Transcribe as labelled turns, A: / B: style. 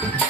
A: Thank you.